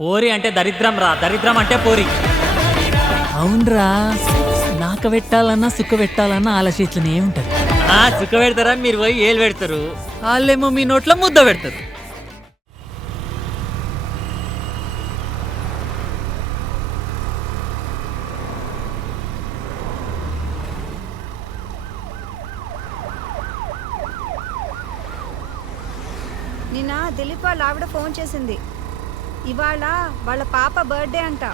పోరి అంటే దరిద్రం రా, దరిద్రం అంటే పోరి. అవునరా, నాక పెట్టాలన్నా సుఖ పెట్టాలన్నా ఆలోచించనే ఉంటది. సుఖ పెడతారని మీరు పోయి ఏలు పెడతారు, వాళ్ళేమో మీ నోట్లో ముద్ద పెడతారు. నిన్న దిలీప్ వాళ్ళ ఆవిడ ఫోన్ చేసింది. ఇవాళ వాళ్ళ పాప బర్త్డే అంట.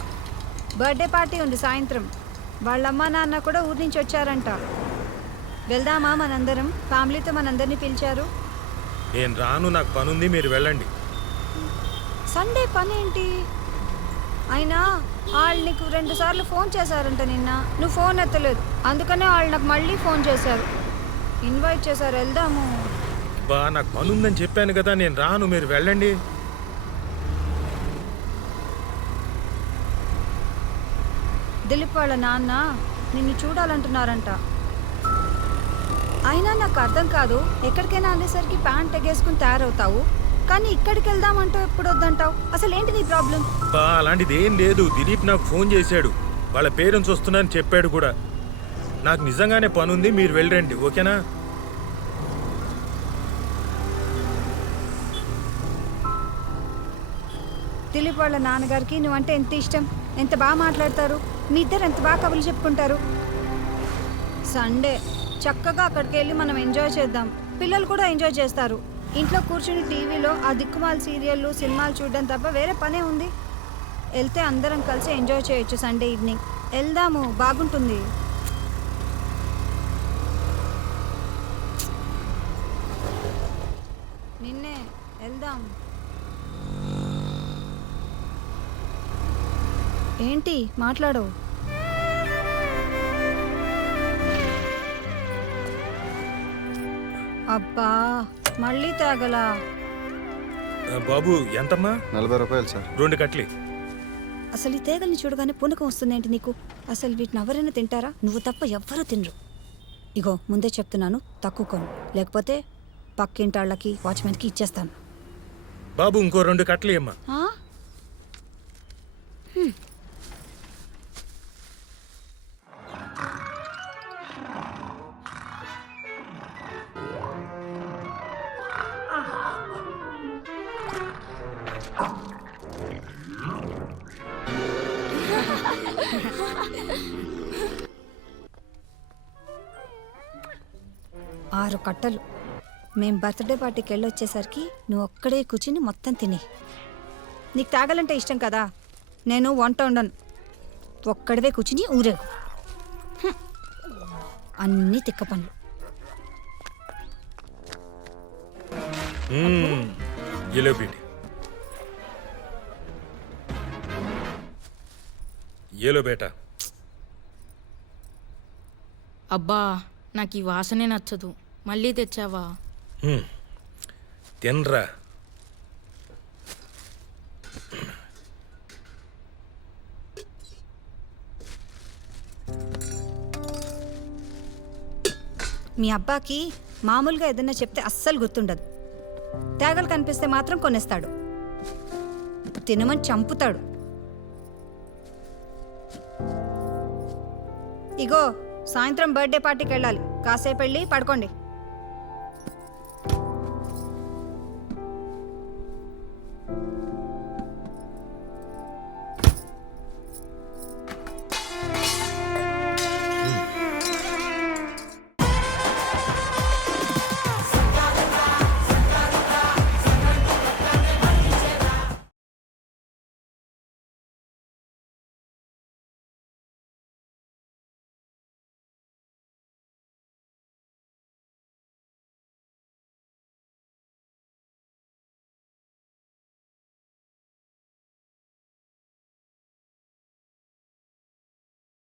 బర్త్డే పార్టీ ఉంది సాయంత్రం. వాళ్ళమ్మ నాన్న కూడా ఊరి నుంచి వచ్చారంట. వెళ్దామా మనందరం? ఫ్యామిలీతో మనందరినీ పిలిచారు. నేను రాను, నాకు పనుంది, మీరు వెళ్ళండి. సండే పని ఏంటి? అయినా వాళ్ళు నీకు 2 సార్లు ఫోన్ చేశారంట నిన్న, నువ్వు ఫోన్ ఎత్తలేదు. అందుకనే వాళ్ళు నాకు మళ్ళీ ఫోన్ చేశారు, ఇన్వైట్ చేశారు, వెళ్దాము. బా నాకు పనుందని చెప్పాను కదా, నేను రాను, మీరు వెళ్ళండి. దిలీప్ వాళ్ళ నాన్న నిన్ను చూడాలంటున్నారంట. అయినా నాకు అర్థం కాదు, ఎక్కడికైనా అనేసరికి ప్యాంట్ ఎగేసుకుని తయారవుతావు, కానీ ఇక్కడికి వెళ్దామంటూ ఎప్పుడు వద్దంటావు. అసలు ఏంటి నీ ప్రాబ్లం? బా అలాంటిది ఏం లేదు. దిలీప్ నాకు ఫోన్ చేశాడు, వాళ్ళ పేరెంట్స్ వస్తున్నారని చెప్పాడు కూడా. నాకు నిజంగానే పనుంది, మీరు వెళ్ళండి, ఓకేనా? దిలీప్ వాళ్ళ నాన్నగారికి నువ్వంటే ఎంత ఇష్టం, ఎంత బాగా మాట్లాడతారు, మీ ఇద్దరు ఎంత బాగా కబుర్లు చెప్పుకుంటారు. సండే చక్కగా అక్కడికి వెళ్ళి మనం ఎంజాయ్ చేద్దాం. పిల్లలు కూడా ఎంజాయ్ చేస్తారు. ఇంట్లో కూర్చుని టీవీలో ఆ దిక్కుమాల సీరియళ్ళు సినిమాలు చూడడం తప్ప వేరే పనే ఉంది. వెళ్తే అందరం కలిసి ఎంజాయ్ చేయొచ్చు. సండే ఈవినింగ్ వెళ్దాము, బాగుంటుంది. నిన్నే వెళ్దాం. ఏంటి మాట్లాడు? అబ్బా మళ్ళీ తాగలా? బాబు ఎంతమ్మా? 40 రూపాయలు సార్. 2 కట్లీ. అసలు ఈ తేగల్ని చూడగానే పూనకం వస్తుందేంటి నీకు? అసలు వీటిని ఎవరైనా తింటారా? నువ్వు తప్ప ఎవ్వరూ తినరు. ఇగో ముందే చెప్తున్నాను, తక్కువ కొను, లేకపోతే పక్కింటాళ్ళకి వాచ్మెన్కి ఇచ్చేస్తాను. బాబు ఇంకో 2 కట్లీ అమ్మా. ఆరు కట్టలు. మేం బర్త్డే పార్టీకి వెళ్ళొచ్చేసరికి నువ్వు ఒక్కడే కూర్చుని మొత్తం తిని. నీకు తాగాలంటే ఇష్టం కదా, నేను వంట ఉండను. ఒక్కడవే కూర్చుని ఊరేగు. అన్నీ తిక్క పనులు. ఏలో బేటా. అబ్బా నాకు ఈ వాసనే నచ్చదు, మళ్ళీ తెచ్చావా? తినరా. మీ అబ్బాకి మామూలుగా ఏదన్నా చెప్తే అస్సలు గుర్తుండదు. తేగలు కనిపిస్తే మాత్రం కొనేస్తాడు, తినమని చంపుతాడు. ఇగో సాయంత్రం బర్త్డే పార్టీకి వెళ్ళాలి, కాసేపు వెళ్ళి పడుకోండి.